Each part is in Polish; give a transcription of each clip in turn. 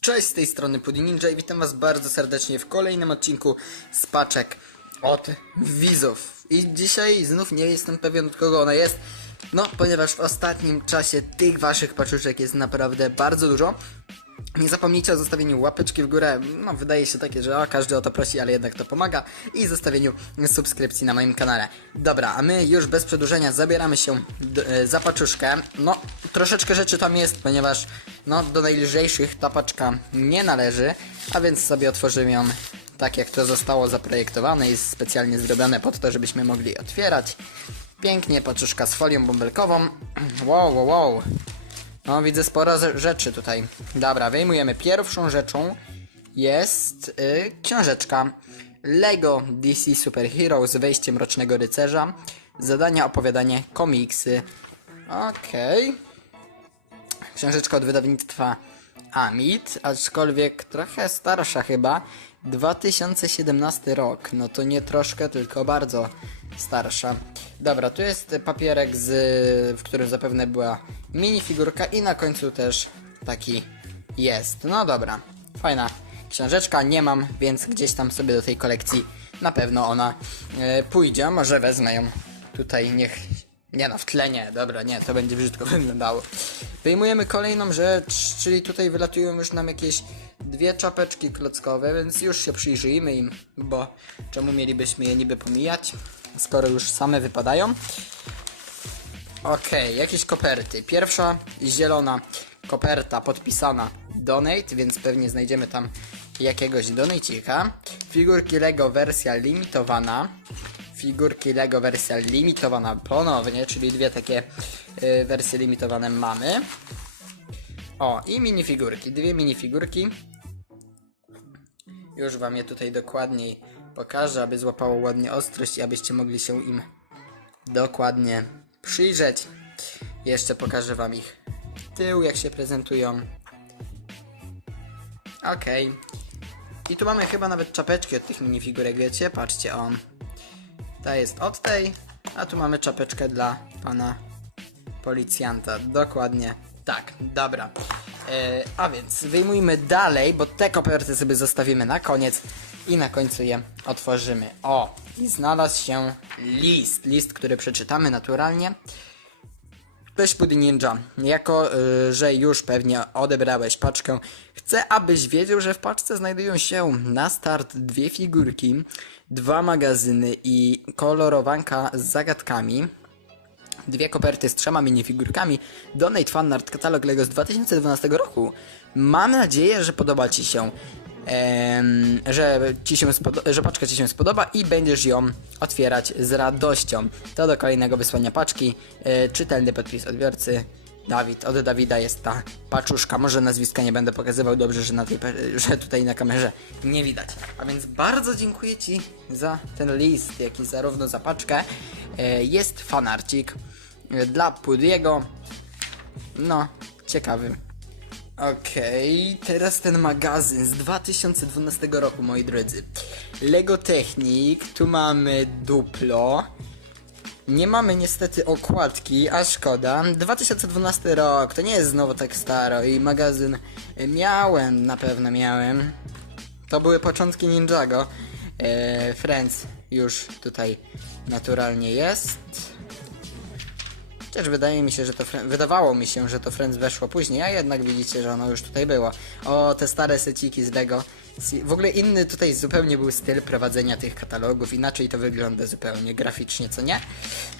Cześć, z tej strony Pudding Ninja i witam was bardzo serdecznie w kolejnym odcinku z paczek od Wizów. I dzisiaj znów nie jestem pewien od kogo ona jest, no ponieważ w ostatnim czasie tych waszych paczuszek jest naprawdę bardzo dużo. Nie zapomnijcie o zostawieniu łapeczki w górę, no wydaje się takie, że o, każdy o to prosi, ale jednak to pomaga i zostawieniu subskrypcji na moim kanale. Dobra, a my już bez przedłużenia zabieramy się e, za paczuszkę. No, troszeczkę rzeczy tam jest, ponieważ no, do najlżejszych ta paczka nie należy, a więc sobie otworzymy ją tak jak to zostało zaprojektowane i specjalnie zrobione pod to, żebyśmy mogli otwierać. Pięknie, paczuszka z folią bąbelkową. Wow, wow, wow. No, widzę sporo rzeczy tutaj. Dobra, wyjmujemy. Pierwszą rzeczą jest y, książeczka Lego DC Super Hero z wejściem Rocznego Rycerza. Zadania, opowiadanie, komiksy. Okej. Książeczka od wydawnictwa Amit, aczkolwiek trochę starsza chyba. 2017 rok. No to nie troszkę, tylko bardzo starsza. Dobra, tu jest papierek, z, w którym zapewne była minifigurka i na końcu też taki jest. No dobra, fajna książeczka. Nie mam, więc gdzieś tam sobie do tej kolekcji na pewno ona e, pójdzie. Może wezmę ją tutaj, niech nie no, w tle nie, dobra, nie, to będzie brzydko wyglądało. Wyjmujemy kolejną rzecz, czyli tutaj wylatują już nam jakieś dwie czapeczki klockowe, więc już się przyjrzyjmy im, bo czemu mielibyśmy je niby pomijać, skoro już same wypadają. Okej, jakieś koperty. Pierwsza zielona koperta podpisana Donate, więc pewnie znajdziemy tam jakiegoś donajcika. Figurki Lego wersja limitowana. Figurki Lego wersja limitowana ponownie, czyli dwie takie y, wersje limitowane mamy. O, i minifigurki. Dwie minifigurki. Już wam je tutaj dokładniej pokażę, aby złapało ładnie ostrość i abyście mogli się im dokładnie przyjrzeć. Jeszcze pokażę wam ich tył, jak się prezentują. Okej. I tu mamy chyba nawet czapeczki od tych minifigurek, wiecie? Patrzcie, on. Ta jest od tej, a tu mamy czapeczkę dla pana policjanta. Dokładnie tak, dobra. E, a więc wyjmujmy dalej, bo te koperty sobie zostawimy na koniec i na końcu je otworzymy. O, i znalazł się list. List, który przeczytamy naturalnie. Cześć Pudding Ninja, jako y, że już pewnie odebrałeś paczkę, chcę abyś wiedział, że w paczce znajdują się na start dwie figurki, dwa magazyny i kolorowanka z zagadkami, dwie koperty z trzema minifigurkami, Donate Fanart katalog Lego z 2012 roku. Mam nadzieję, że podoba Ci się, że, ci się że paczka Ci się spodoba i będziesz ją otwierać z radością. To do kolejnego wysłania paczki. E, czytelny podpis odbiorcy. Dawid, od Dawida jest ta paczuszka. Może nazwiska nie będę pokazywał, dobrze, że, na tej, że tutaj na kamerze nie widać. A więc bardzo dziękuję Ci za ten list, jak i zarówno za paczkę. E, jest fanarcik dla Pudiego. No, ciekawy. Okej, teraz ten magazyn z 2012 roku, moi drodzy. Lego Technik, tu mamy duplo. Nie mamy niestety okładki, a szkoda. 2012 rok, to nie jest znowu tak staro i magazyn miałem, na pewno miałem. To były początki Ninjago. E, Friends już tutaj naturalnie jest. Chociaż wydaje mi się, że to wydawało mi się, że to Friends weszło później, a jednak widzicie, że ono już tutaj było. O, te stare seciki z Lego. W ogóle inny tutaj zupełnie był styl prowadzenia tych katalogów, inaczej to wygląda zupełnie graficznie, co nie?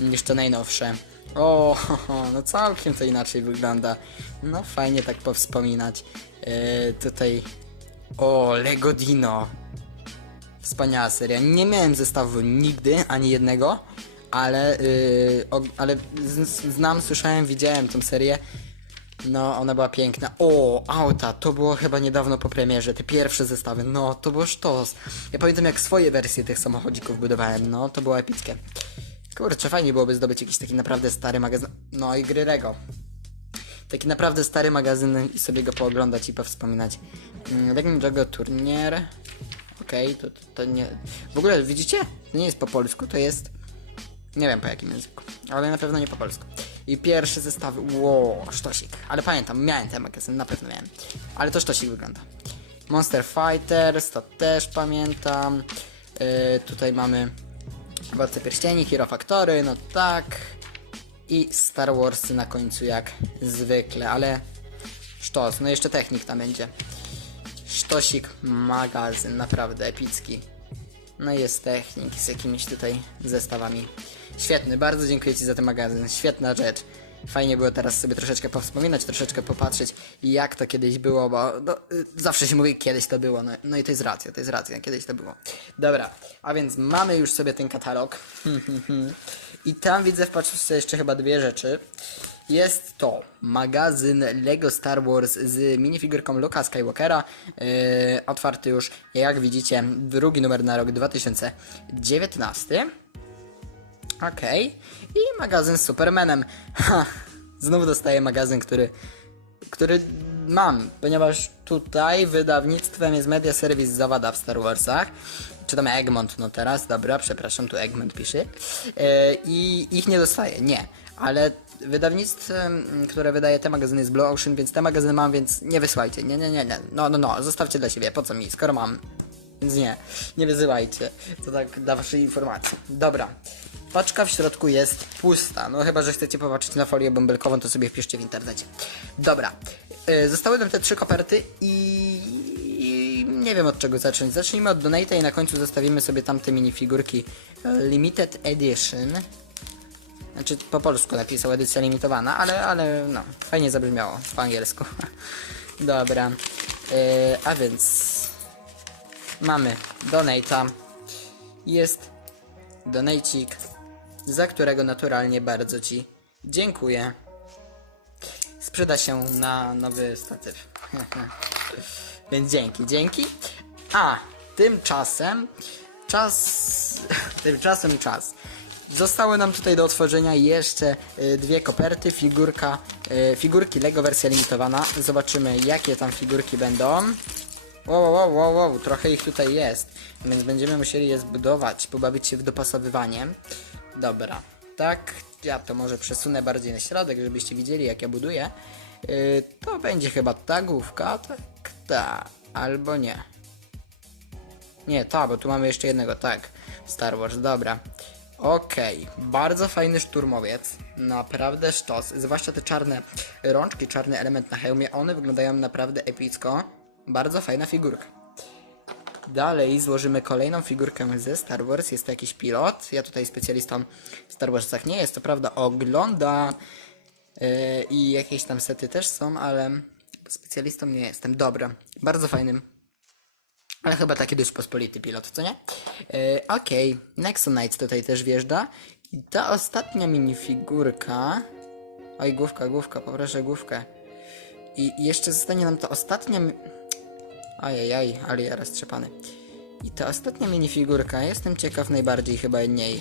Niż to najnowsze. O, no całkiem to inaczej wygląda. No fajnie tak powspominać. E, tutaj... O, Lego Dino. Wspaniała seria. Nie miałem zestawu nigdy, ani jednego, ale, yy, o, ale z, znam, słyszałem, widziałem tą serię. No, ona była piękna. O, auta, to było chyba niedawno po premierze, te pierwsze zestawy. No, to było sztos. Ja pamiętam, jak swoje wersje tych samochodzików budowałem. No, to było epickie. Kurczę, fajnie byłoby zdobyć jakiś taki naprawdę stary magazyn. No i gry Lego. Taki naprawdę stary magazyn i sobie go pooglądać i powspominać. Mm, Lego Turnier. Okej, to, to, to nie... W ogóle, widzicie? To nie jest po polsku, to jest... Nie wiem po jakim języku, ale na pewno nie po polsku. I pierwsze zestawy, wow, sztosik. Ale pamiętam, miałem ten magazyn, na pewno miałem. Ale to sztosik wygląda. Monster Fighters, to też pamiętam. Yy, tutaj mamy Władcę Pierścieni, Hero Factory, no tak. I Star Warsy na końcu jak zwykle, ale sztos, no jeszcze technik tam będzie. Sztosik magazyn, naprawdę epicki. No i jest technik z jakimiś tutaj zestawami. Świetny, bardzo dziękuję Ci za ten magazyn, świetna rzecz. Fajnie było teraz sobie troszeczkę powspominać, troszeczkę popatrzeć jak to kiedyś było, bo no, y, zawsze się mówi kiedyś to było, no, no i to jest racja, to jest racja, kiedyś to było. Dobra, a więc mamy już sobie ten katalog. I tam widzę w paczce jeszcze chyba dwie rzeczy. Jest to magazyn Lego Star Wars z minifigurką Luka Skywalkera. Yy, otwarty już, jak widzicie, drugi numer na rok 2019. Okej. I magazyn z Supermanem. Ha, znów dostaję magazyn, który, który mam, ponieważ tutaj wydawnictwem jest Media Service Zawada w Star Warsach. Czy tam Egmont, no teraz, dobra, przepraszam, tu Egmont pisze. E, I ich nie dostaję, nie. Ale wydawnictwem, które wydaje te magazyny jest Blue Ocean, więc te magazyny mam, więc nie wysyłajcie. Nie, nie, nie, nie. No, no, no, zostawcie dla siebie, po co mi, skoro mam. Więc nie, nie wyzywajcie. To tak dla waszej informacji. Dobra. Paczka w środku jest pusta. No chyba, że chcecie popatrzeć na folię bąbelkową, to sobie wpiszcie w internecie. Dobra. Yy, zostały nam te trzy koperty i... nie wiem od czego zacząć. Zacznijmy od Donata i na końcu zostawimy sobie tamte minifigurki e, Limited Edition. Znaczy po polsku napisał edycja limitowana, ale, ale no, fajnie zabrzmiało po angielsku. Dobra. Yy, a więc mamy Donata. Jest donajcik, za którego naturalnie bardzo Ci dziękuję. Sprzeda się na nowy statyw. Więc dzięki, dzięki. A tymczasem czas. Tymczasem czas. Zostały nam tutaj do otworzenia jeszcze y, dwie koperty, figurka, y, figurki Lego wersja limitowana. Zobaczymy jakie tam figurki będą. Wow, wow, wow, wow, trochę ich tutaj jest, więc będziemy musieli je zbudować, pobawić się w dopasowywanie. Dobra, tak, ja to może przesunę bardziej na środek, żebyście widzieli jak ja buduję. Yy, to będzie chyba ta główka, tak, ta, albo nie. Nie, ta, bo tu mamy jeszcze jednego, tak, Star Wars, dobra. Okej, bardzo fajny szturmowiec, naprawdę sztos, zwłaszcza te czarne rączki, czarny element na hełmie, one wyglądają naprawdę epicko. Bardzo fajna figurka. Dalej złożymy kolejną figurkę ze Star Wars. Jest to jakiś pilot. Ja tutaj specjalistą w Star Warsach nie jest, to prawda ogląda yy, i jakieś tam sety też są, ale specjalistą nie jestem. Dobra, bardzo fajnym. Ale chyba taki dość pospolity pilot, co nie? Yy, Okej, okay. Nexonites tutaj też wjeżdża. I ta ostatnia minifigurka... Oj, główka, główka, poproszę główkę. I jeszcze zostanie nam ta ostatnia... Ajajaj, ale ja roztrzepany. I ta ostatnia minifigurka, jestem ciekaw najbardziej chyba niej.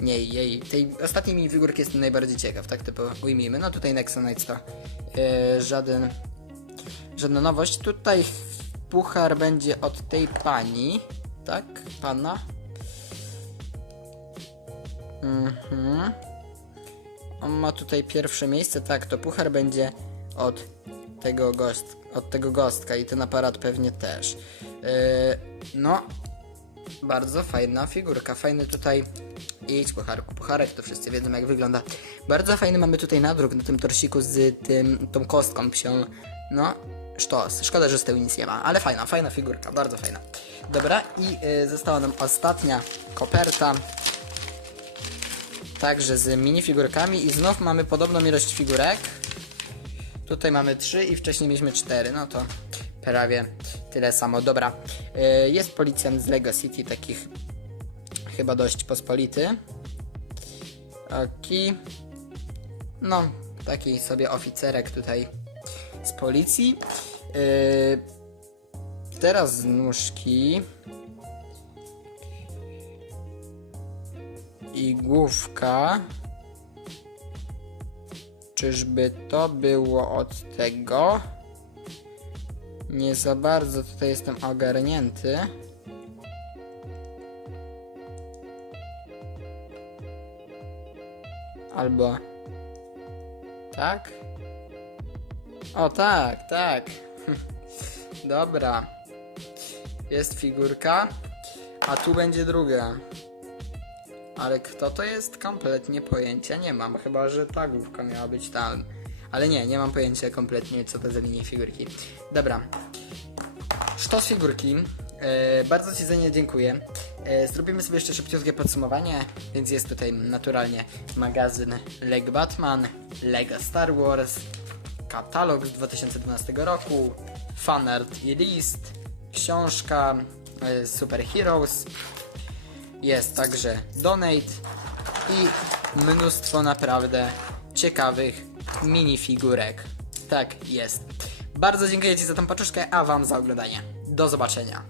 Nie, jej. Tej ostatniej minifigurki jestem najbardziej ciekaw, tak typu ujmijmy. No tutaj Nexonites to yy, żaden, żadna nowość. Tutaj puchar będzie od tej pani, tak? Pana. Mhm. On ma tutaj pierwsze miejsce, tak, to puchar będzie od tego gost, od tego gostka i ten aparat pewnie też. Yy, no, bardzo fajna figurka, fajny tutaj idź pucharku, pucharek, to wszyscy wiedzą jak wygląda. Bardzo fajny mamy tutaj nadruk na tym torsiku z tym, tą kostką psią. No, sztos. Szkoda, że z tyłu nic nie ma, ale fajna, fajna figurka, bardzo fajna. Dobra, i yy, została nam ostatnia koperta. Także z minifigurkami i znów mamy podobną ilość figurek. Tutaj mamy 3 i wcześniej mieliśmy 4, no to prawie tyle samo. Dobra, yy, jest policjant z Lego City, takich chyba dość pospolity. Taki, no, taki sobie oficerek tutaj z policji. Yy, teraz nóżki. I główka. Czyżby to było od tego? Nie za bardzo tutaj jestem ogarnięty. Albo Tak? O tak, tak. Dobra. Jest figurka, a tu będzie druga. Ale kto to jest? Kompletnie pojęcia nie mam. Chyba, że ta główka miała być tam. Ale nie, nie mam pojęcia kompletnie, co to za linie figurki. Dobra. Sztos figurki. E, bardzo Ci za nie dziękuję. E, zrobimy sobie jeszcze szybciutkie podsumowanie, więc jest tutaj naturalnie magazyn Lego Batman, Lego Star Wars, katalog z 2012 roku, fanart i list, książka e, Super Heroes, jest także donate i mnóstwo naprawdę ciekawych minifigurek. Tak jest. Bardzo dziękuję Ci za tą paczuszkę, a Wam za oglądanie. Do zobaczenia.